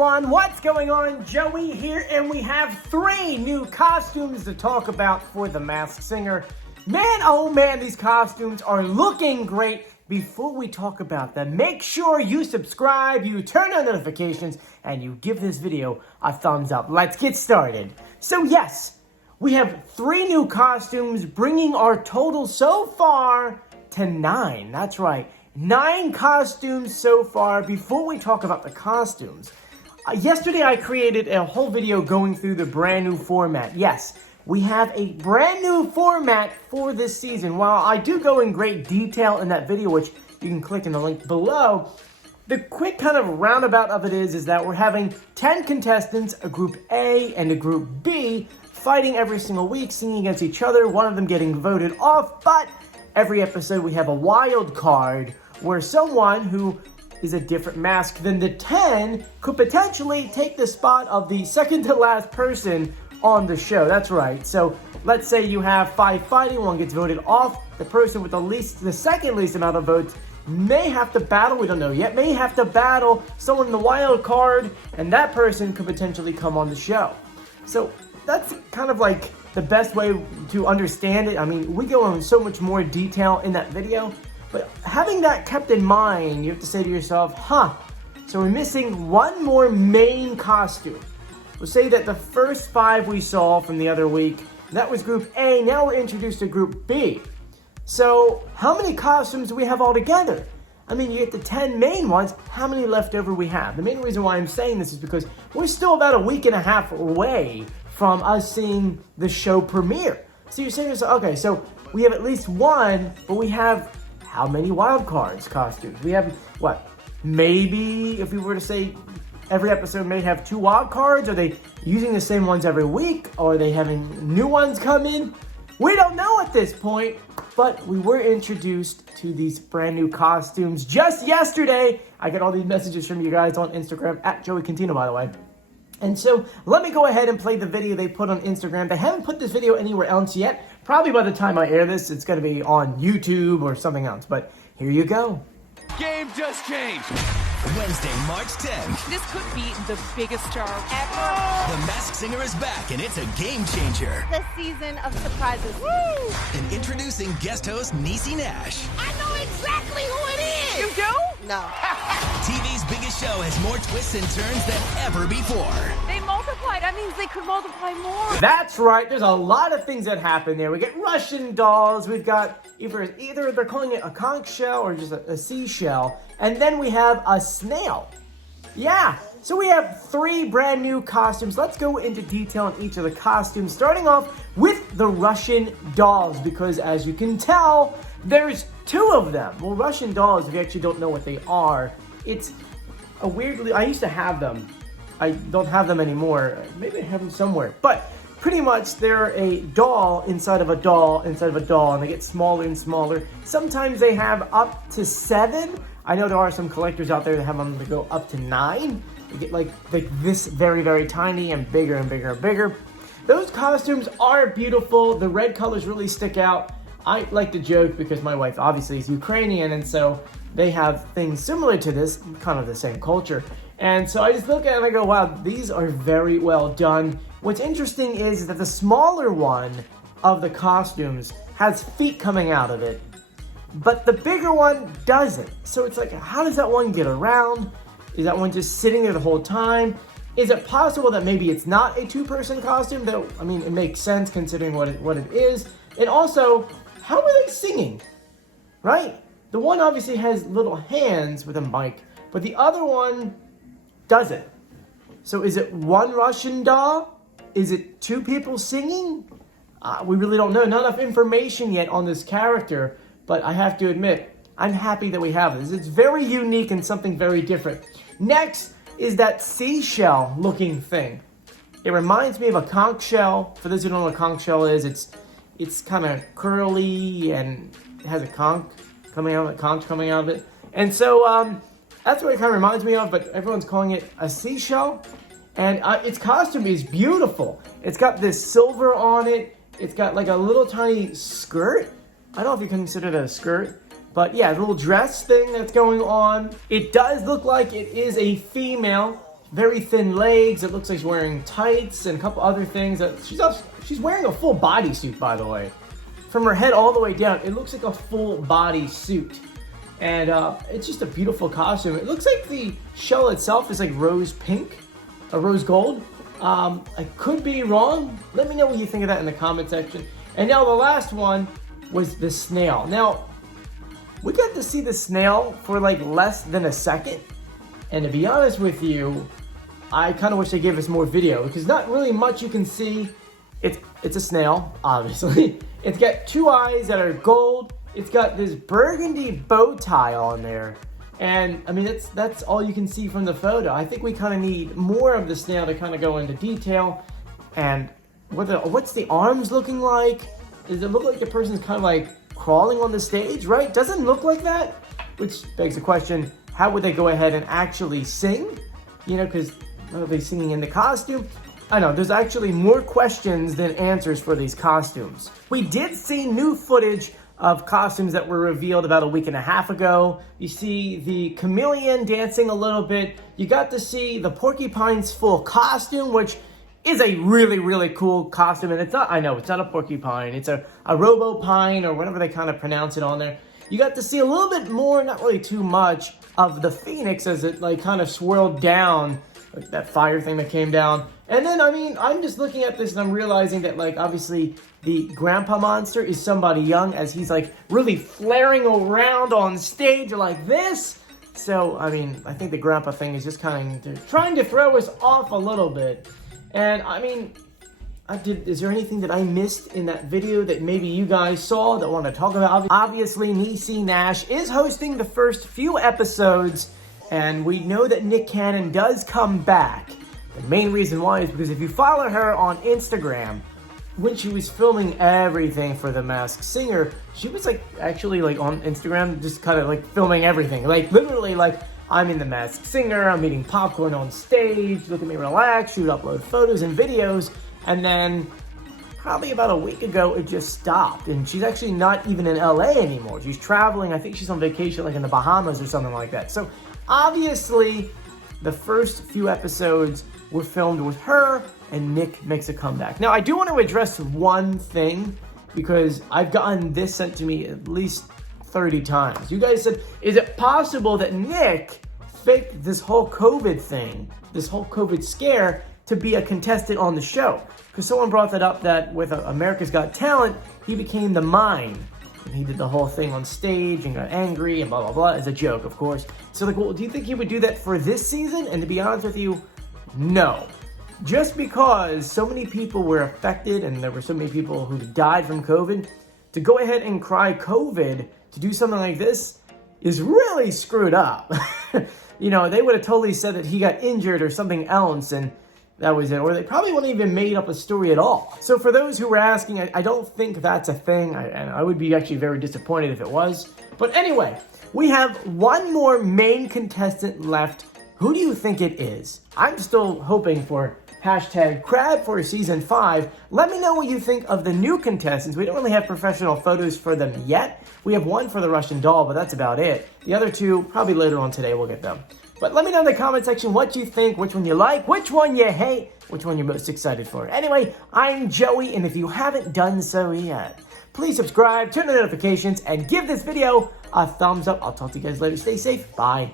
everyone, what's going on? Joey here, and we have 3 new costumes to talk about for The Masked Singer. Man, oh man, these costumes are looking great. Before we talk about them, make sure you subscribe, you turn on notifications, and you give this video a thumbs up. Let's get started. So yes, we have 3 new costumes, bringing our total so far to 9. That's right. 9 costumes so far. Before we talk about the costumes, yesterday I created a whole video going through the brand new format. Yes, we have a brand new format for this season. While I do go in great detail in that video, which you can click in the link below, the quick kind of roundabout of it is that we're having 10 contestants, a group A and a group B, fighting every single week, singing against each other, one of them getting voted off, but every episode we have a wild card where someone who is a different mask than the 10 could potentially take the spot of the second to last person on the show. That's right. So let's say you have 5 fighting, one gets voted off. The person with the second least amount of votes may have to battle, we don't know yet, may have to battle someone in the wild card, and that person could potentially come on the show. So that's kind of like the best way to understand it. I mean, we go into so much more detail in that video, but having that kept in mind, you have to say to yourself, so we're missing one more main costume. We'll say that the first 5 we saw from the other week, that was group A, now we're introduced to group B. So how many costumes do we have altogether? I mean, you get the 10 main ones, how many left over we have? The main reason why I'm saying this is because we're still about a week and a half away from us seeing the show premiere. So you're saying to yourself, okay, so we have at least 1, but we have how many wild cards costumes? We have, what, maybe if we were to say every episode may have 2 wild cards? Are they using the same ones every week? Or are they having new ones come in? We don't know at this point, but we were introduced to these brand new costumes just yesterday. I got all these messages from you guys on Instagram, at Joey Contino, by the way. And so let me go ahead and play the video they put on Instagram. They haven't put this video anywhere else yet. Probably by the time I air this, it's going to be on YouTube or something else. But here you go. Game just changed. Wednesday, March 10th. This could be the biggest star ever. The Masked Singer is back, and it's a game changer. The season of surprises. Woo! And introducing guest host Niecy Nash. I know exactly who it is! You do? No. TV's biggest show has more twists and turns than ever before. They multiplied. That means they could multiply more. That's right. There's a lot of things that happen there. We get Russian dolls. We've got either they're calling it a conch shell or just a seashell. And then we have a snail. Yeah. So we have 3 brand new costumes. Let's go into detail on each of the costumes, starting off with the Russian dolls, because as you can tell, there's 2 of them. Well, Russian dolls, if you actually don't know what they are, it's a weirdly, I used to have them. I don't have them anymore. Maybe I have them somewhere. But pretty much they're a doll inside of a doll inside of a doll, and they get smaller and smaller. Sometimes they have up to 7. I know there are some collectors out there that have them to go up to 9. They get like this very, very tiny and bigger and bigger and bigger. Those costumes are beautiful. The red colors really stick out. I like to joke because my wife obviously is Ukrainian, and so they have things similar to this, kind of the same culture. And so I just look at it and I go, wow, these are very well done. What's interesting is that the smaller one of the costumes has feet coming out of it, but the bigger one doesn't. So it's like, how does that one get around? Is that one just sitting there the whole time? Is it possible that maybe it's not a 2-person costume? Though, I mean, it makes sense considering what it is. And also, how are they singing? Right? The one obviously has little hands with a mic, but the other one doesn't. So is it one Russian doll? Is it 2 people singing? We really don't know. Not enough information yet on this character, but I have to admit, I'm happy that we have this. It's very unique and something very different. Next is that seashell looking thing. It reminds me of a conch shell. For those who don't know what a conch shell is, it's kind of curly and it has a conch coming out of it. And so that's what it kind of reminds me of, but everyone's calling it a seashell. And its costume is beautiful. It's got this silver on it. It's got like a little tiny skirt. I don't know if you consider that a skirt, but yeah, the little dress thing that's going on. It does look like it is a female. very thin legs. It looks like she's wearing tights and a couple other things. She's wearing a full bodysuit, by the way. From her head all the way down, it looks like a full body suit. And it's just a beautiful costume. It looks like the shell itself is like rose pink, or rose gold. I could be wrong. Let me know what you think of that in the comment section. And now the last one was the snail. Now, we got to see the snail for like less than a second. And to be honest with you, I kind of wish they gave us more video because not really much you can see. It's a snail, obviously. It's got two eyes that are gold. It's got this burgundy bow tie on there. And I mean, that's all you can see from the photo. I think we kind of need more of the snail to kind of go into detail. And what's the arms looking like? Does it look like the person's kind of like crawling on the stage, right? Doesn't look like that, which begs the question, how would they go ahead and actually sing? You know, because are they singing in the costume? I know, there's actually more questions than answers for these costumes. We did see new footage of costumes that were revealed about a week and a half ago. You see the chameleon dancing a little bit. You got to see the porcupine's full costume, which is a really, really cool costume. And it's not, I know, it's not a porcupine. It's a RoboPine or whatever they kind of pronounce it on there. You got to see a little bit more, not really too much, of the phoenix as it like kind of swirled down, like that fire thing that came down. And then, I mean, I'm just looking at this and I'm realizing that, like, obviously the Grandpa Monster is somebody young as he's, like, really flaring around on stage like this. So, I mean, I think the Grandpa thing is just kind of trying to throw us off a little bit. And, I mean, is there anything that I missed in that video that maybe you guys saw that want to talk about? Obviously, Niecy Nash is hosting the first few episodes, and we know that Nick Cannon does come back. The main reason why is because if you follow her on Instagram, when she was filming everything for The Masked Singer, she was like actually like on Instagram just kind of like filming everything. Like literally like, I'm in The Masked Singer, I'm eating popcorn on stage, look at me relax, she would upload photos and videos, and then probably about a week ago it just stopped. And she's actually not even in LA anymore. She's traveling, I think she's on vacation like in the Bahamas or something like that. So obviously the first few episodes were filmed with her, and Nick makes a comeback. Now, I do want to address one thing, because I've gotten this sent to me at least 30 times. You guys said, is it possible that Nick faked this whole COVID thing, this whole COVID scare, to be a contestant on the show? Because someone brought that up, that with America's Got Talent, he became the mime. And he did the whole thing on stage and got angry and blah, blah, blah, as a joke, of course. So, like, well, do you think he would do that for this season? And to be honest with you, no. Just because so many people were affected and there were so many people who died from COVID, to go ahead and cry COVID to do something like this is really screwed up. You know, they would have totally said that he got injured or something else and that was it. Or they probably wouldn't even made up a story at all. So for those who were asking, I don't think that's a thing. And I would be actually very disappointed if it was. But anyway, we have one more main contestant left. Who do you think it is? I'm still hoping for #Crab for season 5. Let me know what you think of the new contestants. We don't really have professional photos for them yet. We have one for the Russian doll, but that's about it. The other two, probably later on today, we'll get them. But let me know in the comment section what you think, which one you like, which one you hate, which one you're most excited for. Anyway, I'm Joey, and if you haven't done so yet, please subscribe, turn on notifications, and give this video a thumbs up. I'll talk to you guys later. Stay safe. Bye.